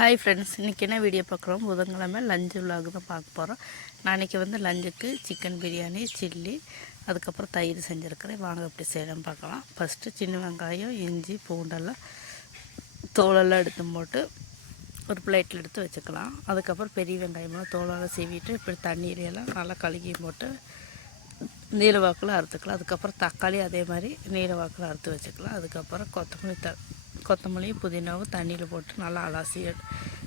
Hi friends, இன்றைக்கி என்ன video பார்க்குறோம்? புதன்கிழமை லஞ்சு விலாக் தான் பார்க்க போகிறோம். நான் இன்றைக்கி லஞ்சுக்கு சிக்கன் பிரியாணி, சில்லி, அதுக்கப்புறம் தயிர் செஞ்சுருக்கிறேன். வாங்க எப்படி செய்யலாம்னு பார்க்கலாம். ஃபஸ்ட்டு சின்ன வெங்காயம், இஞ்சி, பூண்டெல்லாம் தோலெல்லாம் எடுத்து போட்டு ஒரு பிளேட்டில் எடுத்து வச்சுக்கலாம். அதுக்கப்புறம் பெரிய வெங்காயமெல்லாம் தோலெல்லாம் சீவிட்டு இப்படி தண்ணீரையெல்லாம் நல்லா கழுகி போட்டு நீல வாக்கில் அறுத்துக்கலாம். அதுக்கப்புறம் தக்காளி அதே மாதிரி நீல வாக்கில் அறுத்து வச்சுக்கலாம். அதுக்கப்புறம் கொத்தமல்லியும் புதினாவும் தண்ணியில் போட்டு நல்லா அலசி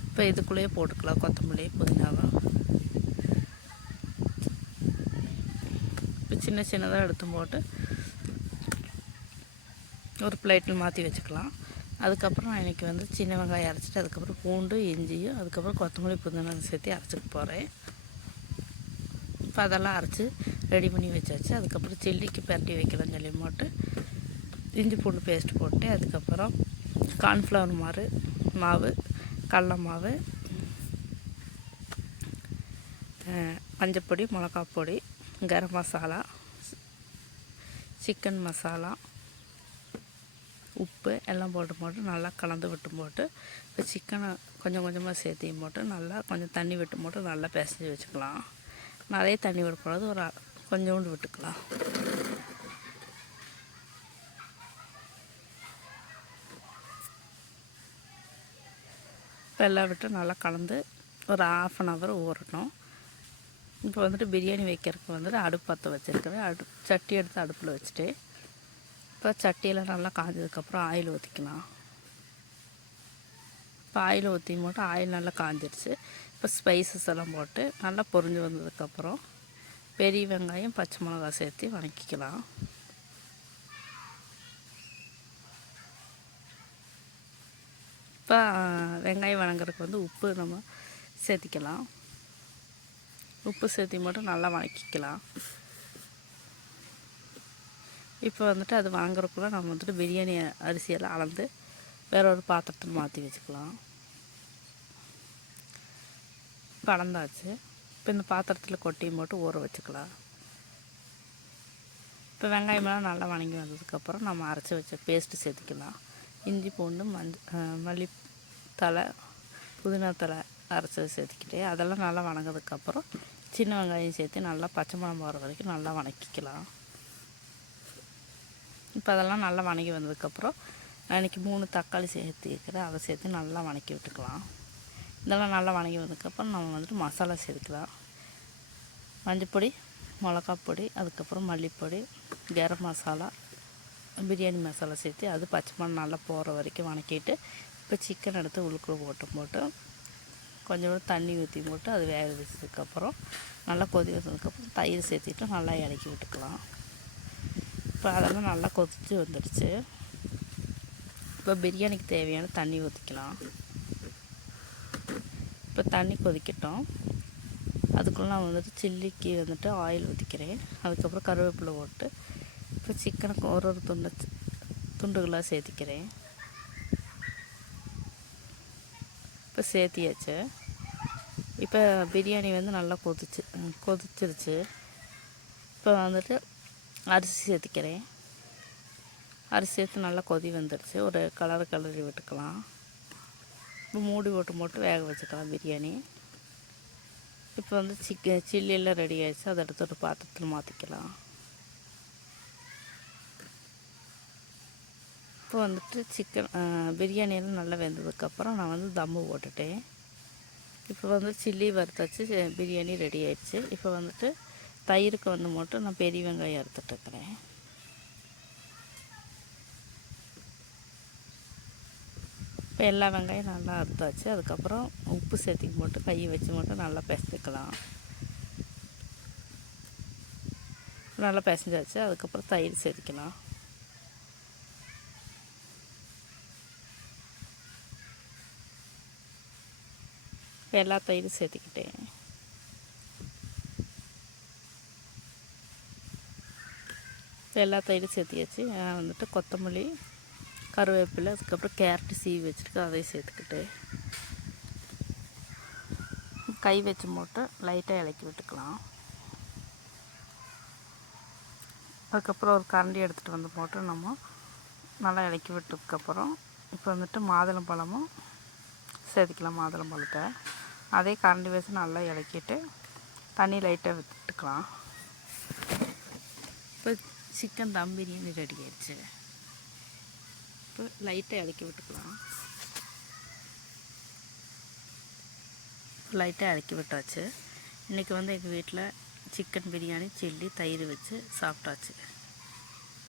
இப்போ இதுக்குள்ளேயே போட்டுக்கலாம். கொத்தமல்லி புதினாவும் இப்போ சின்ன சின்னதாக எடுத்து போட்டு ஒரு பிளேட்டில் மாற்றி வச்சுக்கலாம். அதுக்கப்புறம் நான் இன்றைக்கி சின்ன வெங்காயம் அரைச்சிட்டு அதுக்கப்புறம் பூண்டு, இஞ்சியும், அதுக்கப்புறம் கொத்தமல்லி புதினா சேர்த்து அரைச்சிட்டு போகிறேன். இப்போ அதெல்லாம் அரைச்சி ரெடி பண்ணி வச்சாச்சு. அதுக்கப்புறம் சில்லிக்கு பரட்டி வைக்கலாம்னு சொல்லி போட்டு இஞ்சி பூண்டு பேஸ்ட் போட்டு அதுக்கப்புறம் கார்ன்ஃப்ளவர் மாவு, கடல மாவு, மஞ்சப்பொடி, மிளகாப்பொடி, கரம் மசாலா, சிக்கன் மசாலா, உப்பு எல்லாம் போட்டு நல்லா கலந்து போட்டு இப்போ சிக்கனை கொஞ்சம் கொஞ்சமாக சேர்த்தியும் போட்டு நல்லா கொஞ்சம் தண்ணி விட்டு போட்டு நல்லா பிசைஞ்சு வச்சுக்கலாம். நிறைய தண்ணி விடக்கூடாது, ஒரு கொஞ்சோண்டு விட்டுக்கலாம். இப்போ எல்லாம் விட்டு நல்லா கலந்து ஒரு ½ ஊறட்டும். இப்போ பிரியாணி வைக்கிறதுக்கு அடுப்பு பற்ற வச்சுருக்கிறேன். சட்டி எடுத்து அடுப்பில் வச்சுட்டு இப்போ சட்டியில் நல்லா காஞ்சதுக்கப்புறம் ஆயில் ஊற்றிக்கலாம். இப்போ ஆயில் ஊற்றி போட்டு ஆயில் நல்லா காஞ்சிருச்சு. இப்போ ஸ்பைசஸ் எல்லாம் போட்டு நல்லா பொரிஞ்சு வந்ததுக்கப்புறம் பெரிய வெங்காயம், பச்சை மிளகாய் சேர்த்து வதக்கிக்கலாம். இப்போ வெங்காயம் வதங்குறதுக்கு உப்பு நம்ம சேர்த்திக்கலாம். உப்பு சேர்த்தி மட்டும் நல்லா வதக்கிக்கலாம். இப்போ அது வதங்குறதுக்குள்ளே நம்ம பிரியாணி அரிசியெல்லாம் அளந்து வேற ஒரு பாத்திரத்தில் மாற்றி வச்சுக்கலாம். கலந்தாச்சு. இப்போ இந்த பாத்திரத்தில் கொட்டியும் போட்டு ஊற வச்சுக்கலாம். இப்போ வெங்காயமெல்லாம் நல்லா வதங்கி வந்ததுக்கப்புறம் நம்ம அரைச்சி வச்ச பேஸ்ட்டு சேர்த்துக்கலாம். இஞ்சி பூண்டு, மல்லித்தலை, புதினா தலை அரைச்சி சேர்த்துக்கிட்டு அதெல்லாம் நல்லா வதங்கினதுக்கப்புறம் சின்ன வெங்காயம் சேர்த்து நல்லா பச்சை மிளகா வர வரைக்கும் நல்லா வதக்கிக்கலாம். இப்போ அதெல்லாம் நல்லா வதங்கி வந்ததுக்கப்புறம் நான் இன்றைக்கி 3 தக்காளி சேர்த்துக்கிறேன். அதை சேர்த்து நல்லா வதக்கி விட்டுக்கலாம். இதெல்லாம் நல்லா வதங்கி வந்ததுக்கப்புறம் நம்ம மசாலா சேர்த்துக்கலாம். மஞ்சப்பொடி, மிளகாப்பொடி, அதுக்கப்புறம் மல்லிப்பொடி, கரம் மசாலா, பிரியாணி மசாலா சேர்த்து அது பச்சை மண் நல்லா போகிற வரைக்கும் வதக்கிட்டு இப்போ சிக்கன் எடுத்து உள்ளுக்குள்ளே போட்டு கொஞ்சோண்டு தண்ணி ஊற்றி போட்டு அது வேக வச்சதுக்கப்புறம் நல்லா கொதி வந்ததுக்கப்புறம் தயிர் சேர்த்துட்டு நல்லா இறக்கி விட்டுக்கலாம். இப்போ அதெல்லாம் நல்லா கொதித்து வந்துடுச்சு. இப்போ பிரியாணிக்கு தேவையான தண்ணி ஊற்றிக்கலாம். இப்போ தண்ணி கொதிக்கட்டும். அதுக்குள்ளே நான் சில்லிக்கு ஆயில் ஊற்றிக்கிறேன். அதுக்கப்புறம் கருவேப்பிலை போட்டு இப்போ சிக்கனுக்கு ஒரு துண்டுகளாக சேர்த்திக்கிறேன். இப்போ சேர்த்தியாச்சு. இப்போ பிரியாணி நல்லா கொதிச்சிருச்சு. இப்போ அரிசி சேர்த்திக்கிறேன். அரிசி சேர்த்து நல்லா கொதி வந்துடுச்சு. ஒரு கிளறி விட்டுக்கலாம். இப்போ மூடி போட்டு வேக வச்சுக்கலாம் பிரியாணி. இப்போ சில்லியெல்லாம் ரெடி ஆகிடுச்சு. அதை எடுத்து ஒரு பாத்திரத்தில் மாற்றிக்கலாம். இப்போ சிக்கன் பிரியாணியெல்லாம் நல்லா வெந்ததுக்கப்புறம் நான் தம்மு போட்டுட்டேன். இப்போ சில்லி வறுத்தாச்சு, பிரியாணி ரெடி ஆகிடுச்சு. இப்போ தயிருக்கு மட்டும் நான் பெரிய வெங்காயம் அறுத்துட்டுருக்கிறேன். இப்போ எல்லா வெங்காயம் நல்லா அறுத்தாச்சு. அதுக்கப்புறம் உப்பு சேர்த்தி போட்டு கையை வச்சு மட்டும் நல்லா பிசைக்கலாம். நல்லா பிசைஞ்சாச்சு. அதுக்கப்புறம் தயிர் சேர்த்திக்கலாம். எல்லா தயிரும் சேர்த்திக்கிட்டேன். எல்லா தயிரும் சேர்த்தியாச்சு. நான் கொத்தமல்லி, கருவேப்பிலை, அதுக்கப்புறம் கேரட்டு சீவி வச்சுருக்கு, அதையும் சேர்த்துக்கிட்டு கை வச்சு போட்டு லைட்டாக இலக்கி விட்டுக்கலாம். அதுக்கப்புறம் ஒரு கரண்டி எடுத்துகிட்டு போட்டு நம்ம நல்லா இலக்கி விட்டதுக்கப்புறம் இப்போ மாதுளம்பழமும் சேர்த்துக்கலாம் மாதுளம்பழத்தை. அதே கரண்டி வச்சு நல்லா இலக்கிட்டு தண்ணி லைட்டாக விட்டுக்கலாம். இப்போ சிக்கன் தம் பிரியாணி ரெடி ஆயிடுச்சு. இப்போ லைட்டாக இலக்கி விட்டுக்கலாம். லைட்டாக இலக்கி விட்டாச்சு. இன்றைக்கி வந்து எங்கள் வீட்டில் சிக்கன் பிரியாணி, சில்லி, தயிர் வச்சு சாப்பிட்டாச்சு.